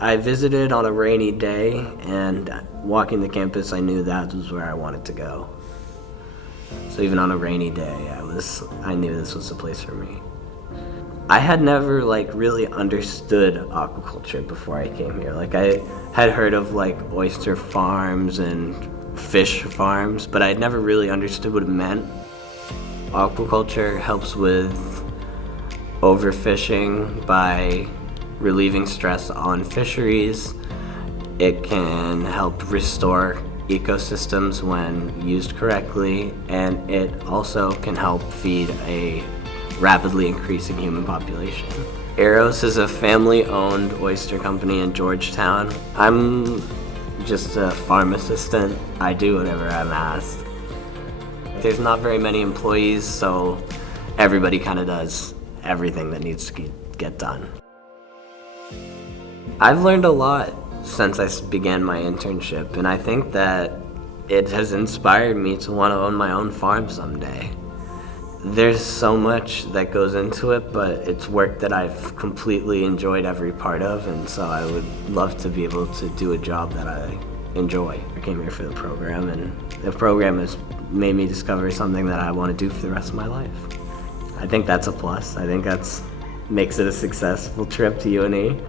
I visited on a rainy day, and walking the campus, I knew that was where I wanted to go. So even on a rainy day, I knew this was the place for me. I had never really understood aquaculture before I came here. I had heard of oyster farms and fish farms, but I had never really understood what it meant. Aquaculture helps with overfishing by relieving stress on fisheries. It can help restore ecosystems when used correctly, and it also can help feed a rapidly increasing human population. Eros is a family-owned oyster company in Georgetown. I'm just a farm assistant. I do whatever I'm asked. There's not very many employees, so everybody kind of does everything that needs to get done. I've learned a lot since I began my internship, and I think that it has inspired me to want to own my own farm someday. There's so much that goes into it, but it's work that I've completely enjoyed every part of, and so I would love to be able to do a job that I enjoy. I came here for the program, and the program has made me discover something that I want to do for the rest of my life. I think that's a plus. I think that's makes it a successful trip to UNE.